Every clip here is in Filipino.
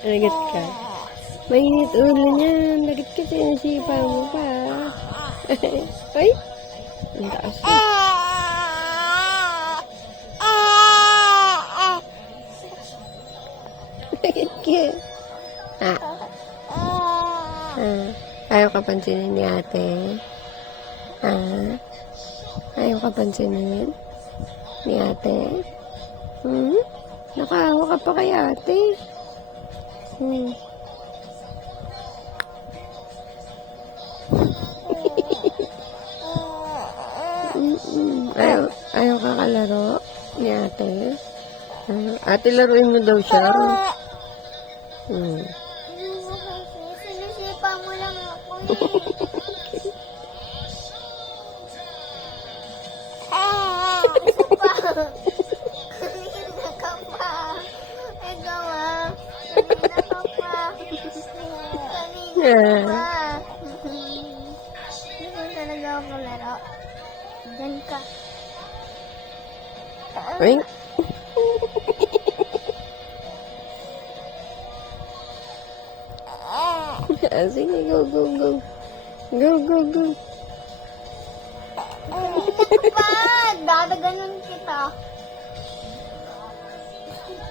Lagat ka. Mainit ulo niyan. Lagat ka, sinasipa mo pa. Ay! Ang taas na. Lagat ka. Ayaw ka pansinin ni ate? Ayaw ka pansinin ni ate? Nakahawa ka pa kay ate. Ayaw ka kalaro ni ate? Ate, laruin mo daw siya. Sinisipa mo lang ako Kanina ka pa. Ikaw Kanina ka pa. Kanina ka pa. Hindi ko talaga ako laro. Diyan ka. Ay! Sige, go, go, go. Go, go, go. Pag dadaganon kita.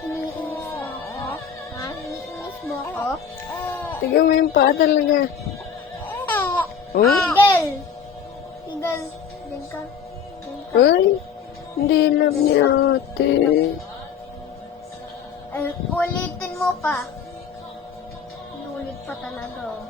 Iniinis mo ako? Iniinis mo ako? Tignan mo yung paa talaga. Tigil! Tigil. Diyan ka. Ay! Hindi love ni ate. Ay, ulitin mo pa. Ulit pa talaga.